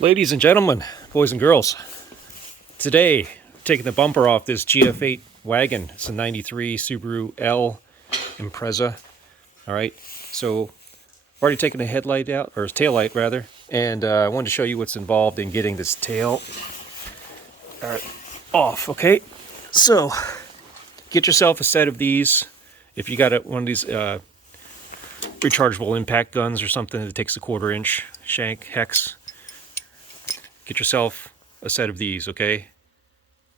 Ladies and gentlemen, boys and girls, today taking the bumper off this GF8 wagon. It's a 93 Subaru L Impreza. All right, so I've already taken the headlight out, or tail light rather, and I wanted to show you what's involved in getting this tail off. Okay, so get yourself a set of these. If you got one of these rechargeable impact guns or something that takes a 1/4 inch shank hex, get yourself a set of these, okay?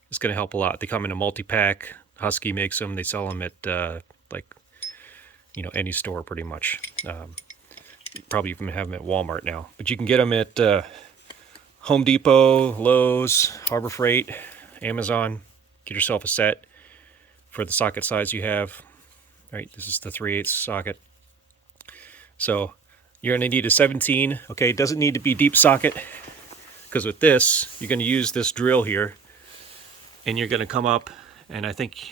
It's going to help a lot. They come in a multi-pack. Husky makes them. They sell them at any store pretty much. Probably even have them at Walmart now. But you can get them at Home Depot, Lowe's, Harbor Freight, Amazon. Get yourself a set for the socket size you have. All right, this is the 3/8 socket. So you're going to need a 17. Okay, it doesn't need to be deep socket, because with this, you're going to use this drill here, and you're going to come up, and I think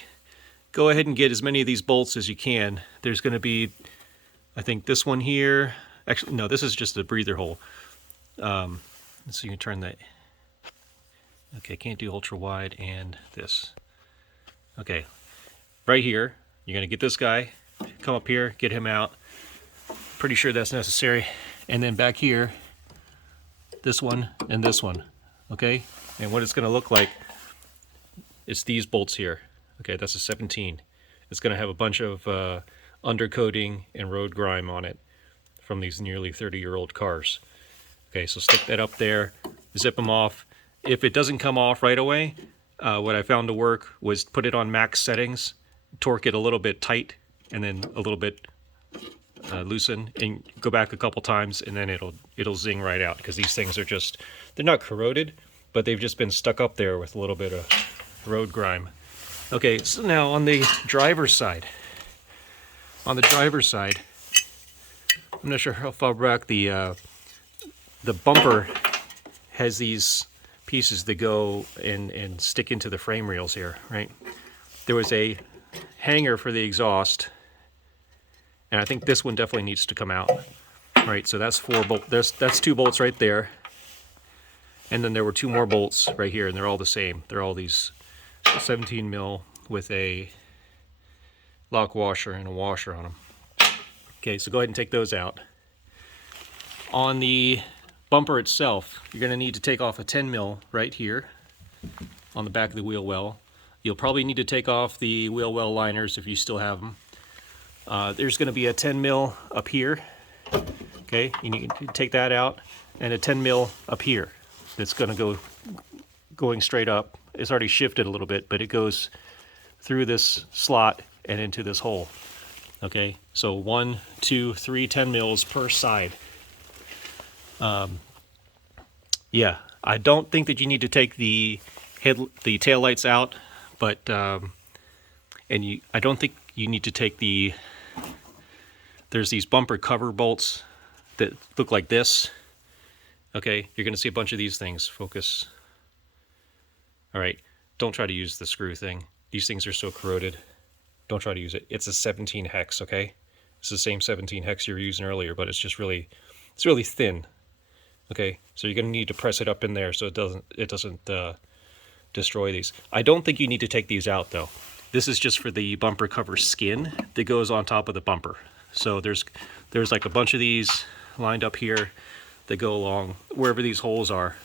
go ahead and get as many of these bolts as you can. There's going to be, I think, this one here. Actually, no, this is just a breather hole. So you can turn that. Okay, can't do ultra wide and this. Okay, right here, you're going to get this guy, come up here, get him out. Pretty sure that's necessary. And then back here, this one and this one, okay? And what it's going to look like is these bolts here. Okay, that's a 17. It's going to have a bunch of undercoating and road grime on it from these nearly 30-year-old cars. Okay, so stick that up there, zip them off. If it doesn't come off right away, what I found to work was put it on max settings, torque it a little bit tight, and then a little bit loosen, and go back a couple times, and then it'll zing right out, because these things are just, they're not corroded, but they've just been stuck up there with a little bit of road grime. Okay, so now on the driver's side, I'm not sure how far back the bumper has these pieces that go and stick into the frame rails here, right? There was a hanger for the exhaust, and I think this one definitely needs to come out. All right, so that's 4 bolts. That's 2 bolts right there. And then there were 2 more bolts right here, and they're all the same. They're all these 17 mil with a lock washer and a washer on them. Okay, so go ahead and take those out. On the bumper itself, you're going to need to take off a 10 mil right here on the back of the wheel well. You'll probably need to take off the wheel well liners if you still have them. There's going to be a 10 mil up here. Okay, you need to take that out, and a 10 mil up here that's going to going straight up. It's already shifted a little bit, but it goes through this slot and into this hole. Okay, so 1, 2, 3 10 mils per side. Yeah, I don't think that you need to take the tail lights out, but I don't think you need to take there's these bumper cover bolts that look like this. Okay, you're going to see a bunch of these things. Focus. All right, don't try to use the screw thing. These things are so corroded. Don't try to use it. It's a 17 hex, okay? It's the same 17 hex you were using earlier, but it's just really thin. Okay, so you're going to need to press it up in there so it doesn't destroy these. I don't think you need to take these out though. This is just for the bumper cover skin that goes on top of the bumper. So there's like a bunch of these lined up here that go along wherever these holes are.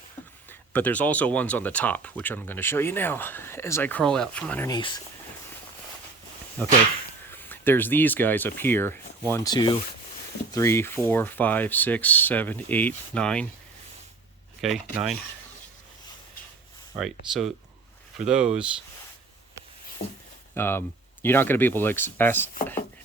But there's also ones on the top, which I'm going to show you now as I crawl out from underneath. Okay, there's these guys up here. 1, 2, 3, 4, 5, 6, 7, 8, 9. Okay, 9. All right, so for those, you're not going to be able to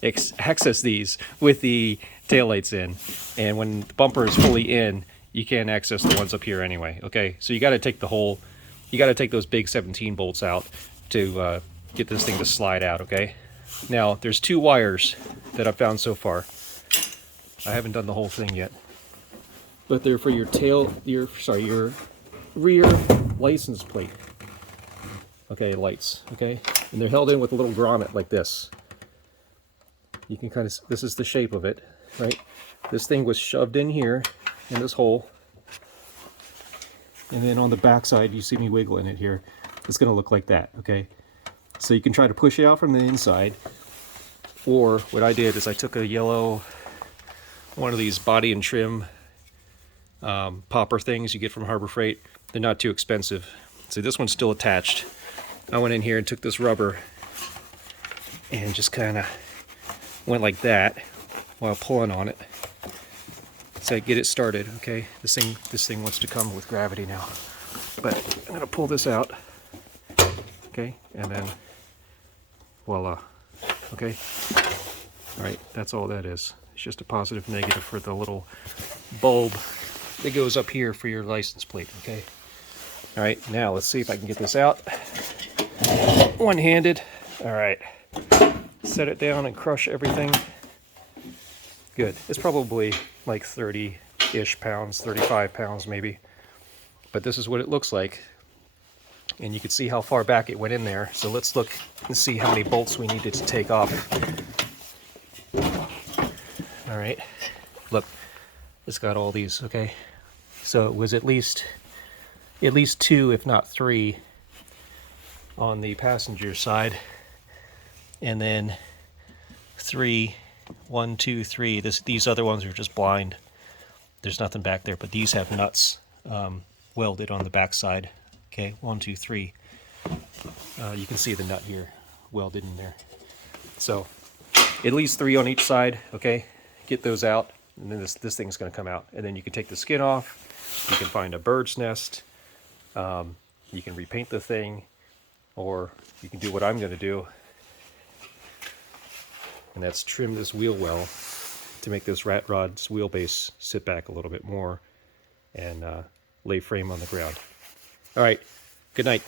access these with the taillights in, and when the bumper is fully in, you can't access the ones up here anyway. Okay, so you got to take those big 17 bolts out to get this thing to slide out. Okay, now there's 2 wires that I've found so far. I haven't done the whole thing yet, but they're for your rear license plate. Okay, lights. Okay, and they're held in with a little grommet like this. You can kind of, this is the shape of it, right? This thing was shoved in here in this hole, and then on the back side, you see me wiggling it here, it's going to look like that, okay? So you can try to push it out from the inside, or what I did is I took a yellow, one of these body and trim popper things you get from Harbor Freight. They're not too expensive. See, this one's still attached. I went in here and took this rubber and just kind of went like that while pulling on it. So I get it started, okay? This thing wants to come with gravity now. But I'm gonna pull this out, okay? And then voila, okay? All right, that's all that is. It's just a positive negative for the little bulb that goes up here for your license plate, okay? All right, now let's see if I can get this out. One-handed. All right, set it down and crush everything. Good. It's probably like 30-ish pounds, 35 pounds maybe. But this is what it looks like. And you can see how far back it went in there. So let's look and see how many bolts we needed to take off. All right, look, it's got all these, okay? So it was at least 2, if not 3, on the passenger side. And then 3, 1, 2, 3. These other ones are just blind. There's nothing back there, but these have nuts welded on the back side. Okay, 1, 2, 3. You can see the nut here welded in there. So at least 3 on each side. Okay, get those out, and then this thing's going to come out. And then you can take the skin off. You can find a bird's nest. You can repaint the thing, or you can do what I'm going to do, and that's trim this wheel well to make this rat rod's wheelbase sit back a little bit more and lay frame on the ground. All right, good night.